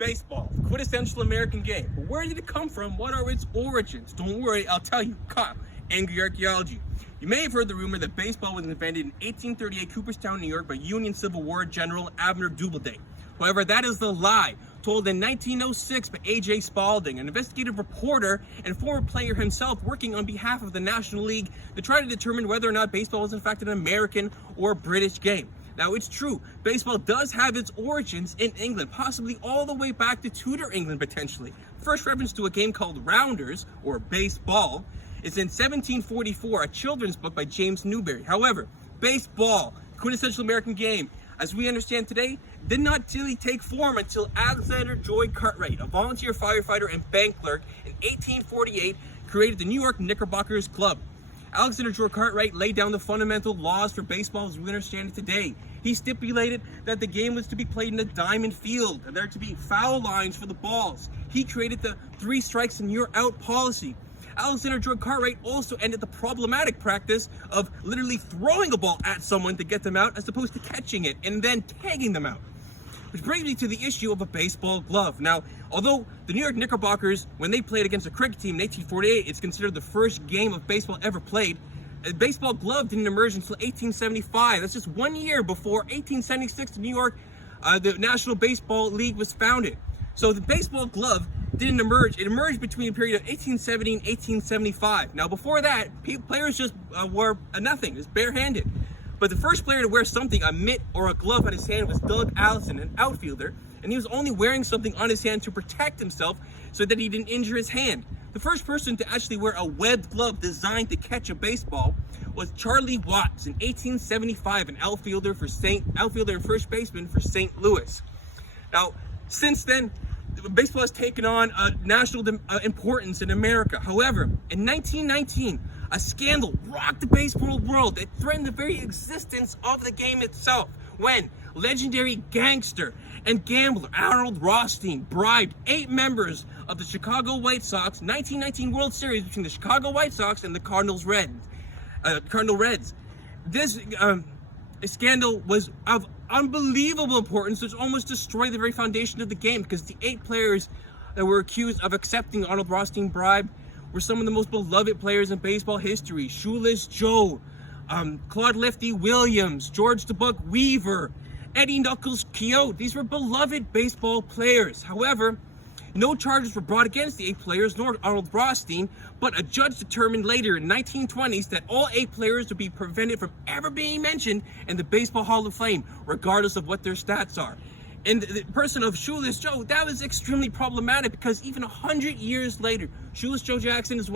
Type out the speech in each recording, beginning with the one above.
Baseball, the quintessential American game. But where did it come from? What are its origins? Don't worry, I'll tell you. Kyle, Angry Archaeology. You may have heard the rumor that baseball was invented in 1838 Cooperstown, New York by Union Civil War General Abner Doubleday. However, that is the lie told in 1906 by A.J. Spalding, an investigative reporter and former player himself working on behalf of the National League to try to determine whether or not baseball was in fact an American or British game. Now, it's true, baseball does have its origins in England, possibly all the way back to Tudor England, potentially. First reference to a game called Rounders, or baseball, is in 1744, a children's book by James Newbury. However, baseball, quintessential American game, as we understand today, did not really take form until Alexander Joy Cartwright, a volunteer firefighter and bank clerk, in 1848, created the New York Knickerbockers Club. Alexander Joy Cartwright laid down the fundamental laws for baseball as we understand it today. He stipulated that the game was to be played in a diamond field, and there to be foul lines for the balls. He created the 3 strikes and you're out policy. Alexander Joy Cartwright also ended the problematic practice of literally throwing a ball at someone to get them out as opposed to catching it and then tagging them out. Which brings me to the issue of a baseball glove. Now, although the New York Knickerbockers, when they played against a cricket team in 1848, it's considered the first game of baseball ever played, a baseball glove didn't emerge until 1875. That's just 1 year before 1876 in New York, the National Baseball League was founded. So the baseball glove didn't emerge. It emerged between a period of 1870 and 1875. Now, before that, players just wore nothing, just barehanded. But the first player to wear something, a mitt or a glove on his hand, was Doug Allison, an outfielder, and he was only wearing something on his hand to protect himself so that he didn't injure his hand. The first person to actually wear a webbed glove designed to catch a baseball was Charlie Watts in 1875, an outfielder and first baseman for St. Louis. Now, since then, baseball has taken on national importance in America. However, in 1919, a scandal rocked the baseball world that threatened the very existence of the game itself when legendary gangster and gambler Arnold Rothstein bribed 8 members of the Chicago White Sox 1919 World Series between the Chicago White Sox and the Cardinal Reds. This scandal was of unbelievable importance, which almost destroyed the very foundation of the game, because the 8 players that were accused of accepting Arnold Rothstein bribe were some of the most beloved players in baseball history. Shoeless Joe, Claude Lefty Williams, George the Buck Weaver, Eddie Knuckles Quiote. These were beloved baseball players. However, no charges were brought against the 8 players, nor Arnold Rothstein, but a judge determined later in 1920s that all 8 players would be prevented from ever being mentioned in the Baseball Hall of Fame, regardless of what their stats are. In the person of Shoeless Joe, that was extremely problematic because even 100 years later, Shoeless Joe Jackson is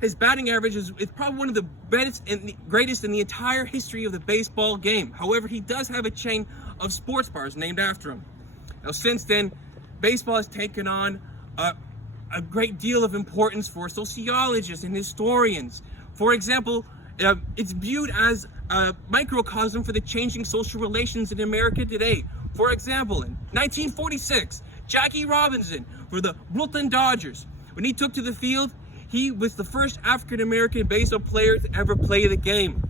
his batting average is probably one of the best and the greatest in the entire history of the baseball game. However, he does have a chain of sports bars named after him. Now, since then, baseball has taken on a great deal of importance for sociologists and historians. For example, it's viewed as a microcosm for the changing social relations in America today. For example, in 1946, Jackie Robinson for the Brooklyn Dodgers, when he took to the field, he was the first African-American baseball player to ever play the game,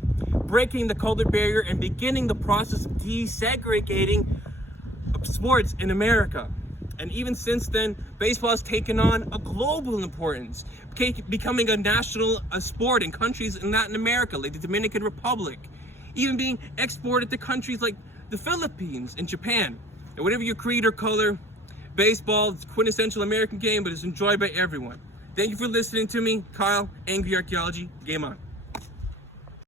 breaking the color barrier and beginning the process of desegregating sports in America. And even since then, baseball has taken on a global importance, becoming a national sport in countries in Latin America, like the Dominican Republic, even being exported to countries like the Philippines and Japan. And whatever your creed or color, baseball is a quintessential American game, but it's enjoyed by everyone. Thank you for listening to me, Kyle, Angry Archaeology. Game on.